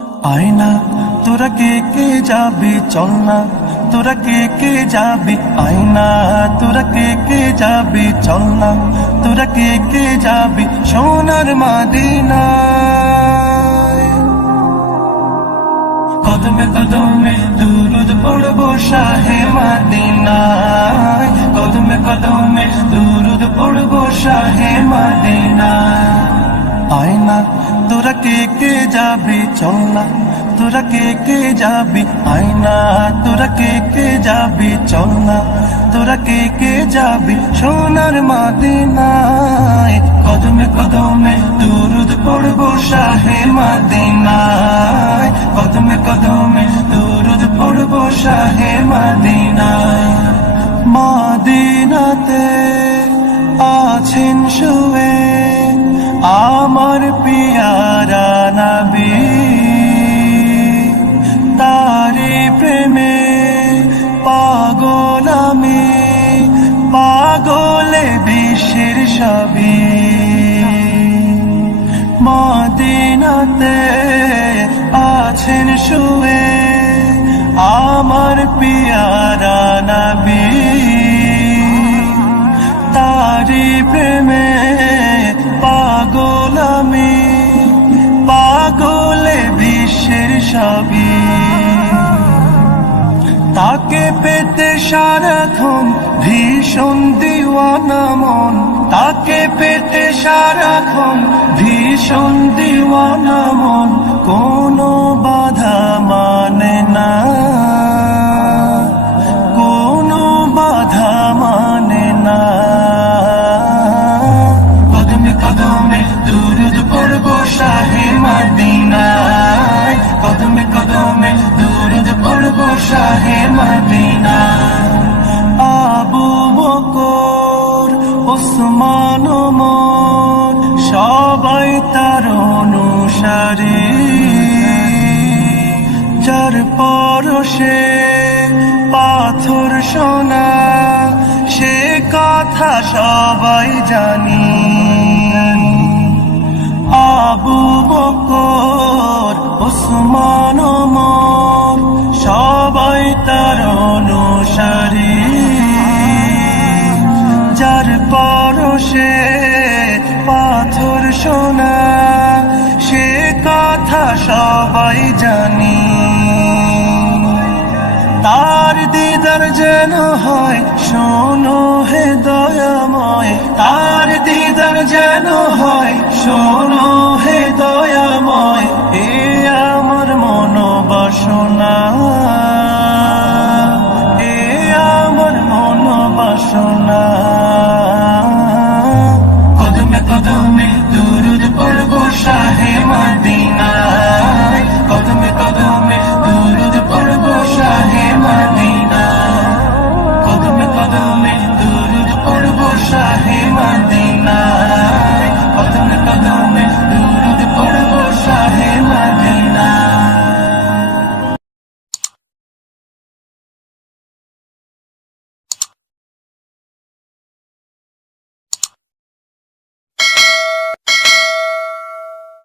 আয়না তোরা কে কে যাবি চল না, তোরা কে কে যাবি আয়না, তোরা কে কে যাবি চল না, তোরা কে কে যাবি সোনার মদিনায়। কদমে কদমে দুরুদ পড়বো শাহে মদিনায়, কদমে কদমে দুরুদ পড়বো শাহে মদিনায়। আয়না তোরা কে কে যাবি চল না, তোরা কে কে যাবি আয়না, তোরা কে কে যাবি চল না, তোরা কে কে যাবি সোনার মদিনায়। কদমে কদমে দুরুদ পড়বো শাহে মদিনায়, কদমে কদমে দুরুদ পড়বো শাহে মদিনায়। মদিনাতে আছেন শুয়ে আমার পিয়ারা নবী, তারে প্রেমে পাগল আমি, পাগলে বিশ্বের সবই। মদিনাতে আছেন শুয়ে আমার পিয়ারা নবী, তারে প্রেমে পাগল আমি, পাগলে বিশ্বের সবই। তাকে পেতে সারাক্ষণ ভীষণ দিওয়ানা মন, তাকে পেতে সারাক্ষণ ভীষণ দিওয়ানা মন, কোনো বাধা মানে না, কোনো বাধা মানে না। কদমে কদমে দুরুদ পড়বো শাহে মদিনায়, কদমে কদমে দুরুদ পড়বো শাহে মদিনায়। আবু বকর ওসমান ওমর সবাই তার অনুসারী, যার পরশে পাথর সোনা সে কথা সবাই জানি। আবু বকর ওসমান ওমর সবাই তার অনুসারী, যার পরশে পাথর সোনা সে কথা সবাই জানি। তার দিদার যেন হয় শোনো হে দয়াময়, তার দিদার যেন হয় শোনো হে দয়াময়, এ আমার মনোবাসনা।